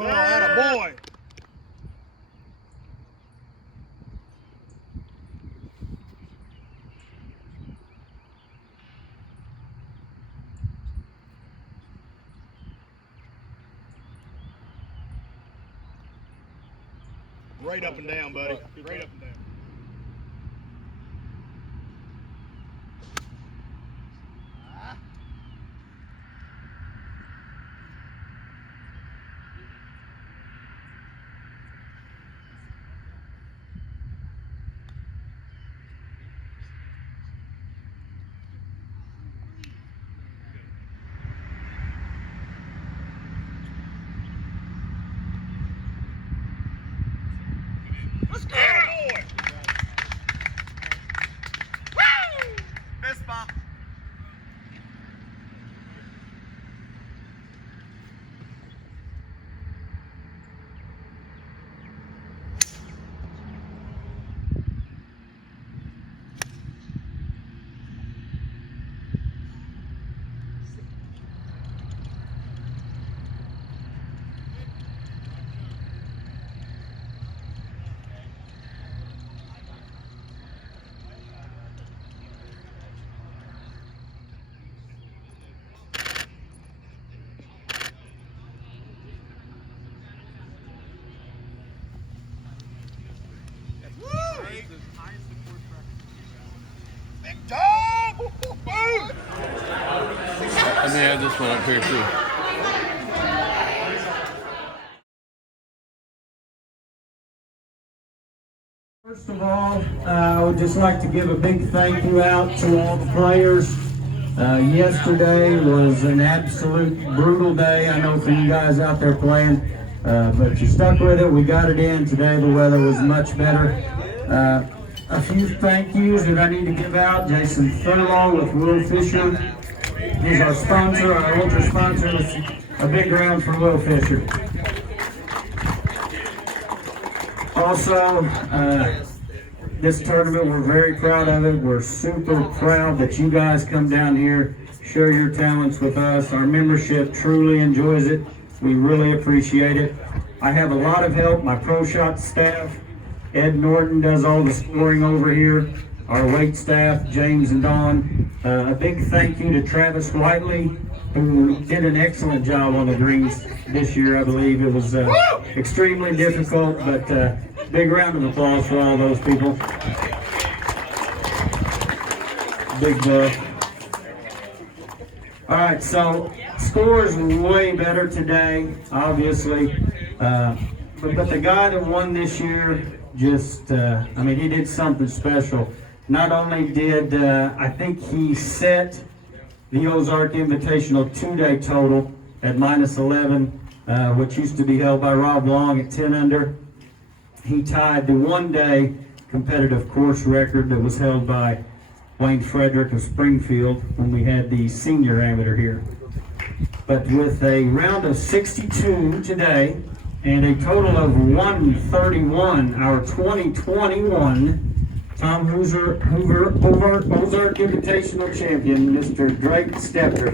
Oh, that a boy. Right up and down, buddy. Right up and down. Let's go, boy! Woo! Fist bump. Big dog! Boom! Let me add this one up here too. First of all, I would just like to give a big thank you out to all the players. Yesterday was an absolute brutal day. I know for you guys out there playing, but you stuck with it. We got it in. Today the weather was much better. A few thank yous that I need to give out. Jason Furlong with Will Fisher. He's our sponsor, our ultra sponsor. A big round for Will Fisher. Also, this tournament, we're very proud of it. We're super proud that you guys come down here, share your talents with us. Our membership truly enjoys it. We really appreciate it. I have a lot of help. My pro shot staff, Ed Norton does all the scoring over here. Our weight staff, James and Dawn. A big thank you to Travis Whiteley, who did an excellent job on the greens this year. I believe it was extremely difficult, but big round of applause for all those people. Big buff. All right, so scores were way better today, obviously. But the guy that won this year just, I mean, he did something special. Not only did, I think he set the Ozark Invitational 2-day total at -11, which used to be held by Rob Long at 10 under. He tied the 1-day competitive course record that was held by Wayne Frederick of Springfield when we had the senior amateur here. But with a round of 62 today and a total of 131, our 2021 Tom Hoover Ozark Invitational champion, Mr. Drake Stepter.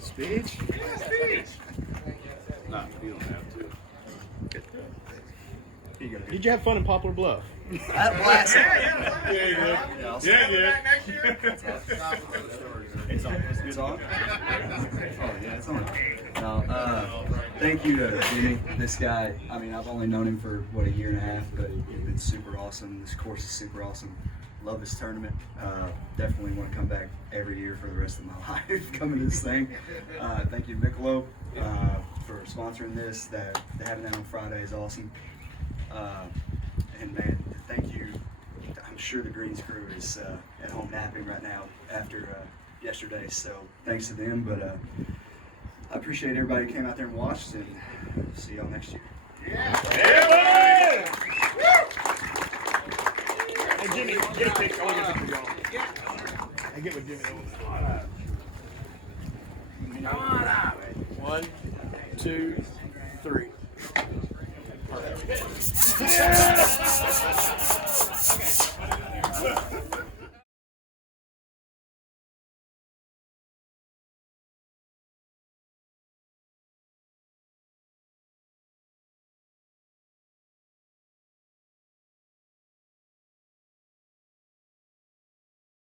Speech? No, you don't have to. Did you have fun in Poplar Bluff? I had a blast. It's on. It's on? Oh, yeah, it's on. No, thank you to Jimmy. This guy, I mean, I've only known him for, what, a year and a half, but it's been super awesome. This course is super awesome. Love this tournament. Definitely want to come back every year for the rest of my life coming to this thing. Thank you to Michelob for sponsoring this. That having that on Friday is awesome. And man, thank you. I'm sure the Greens crew is at home napping right now after yesterday, so thanks to them. But I appreciate everybody who came out there and watched, and see y'all next year. Yeah. Yeah. Hey Jimmy, get a picture. I want to get a picture of y'all. Hey, get with Jimmy. Come on out. 1, 2, 3. Perfect. Yeah.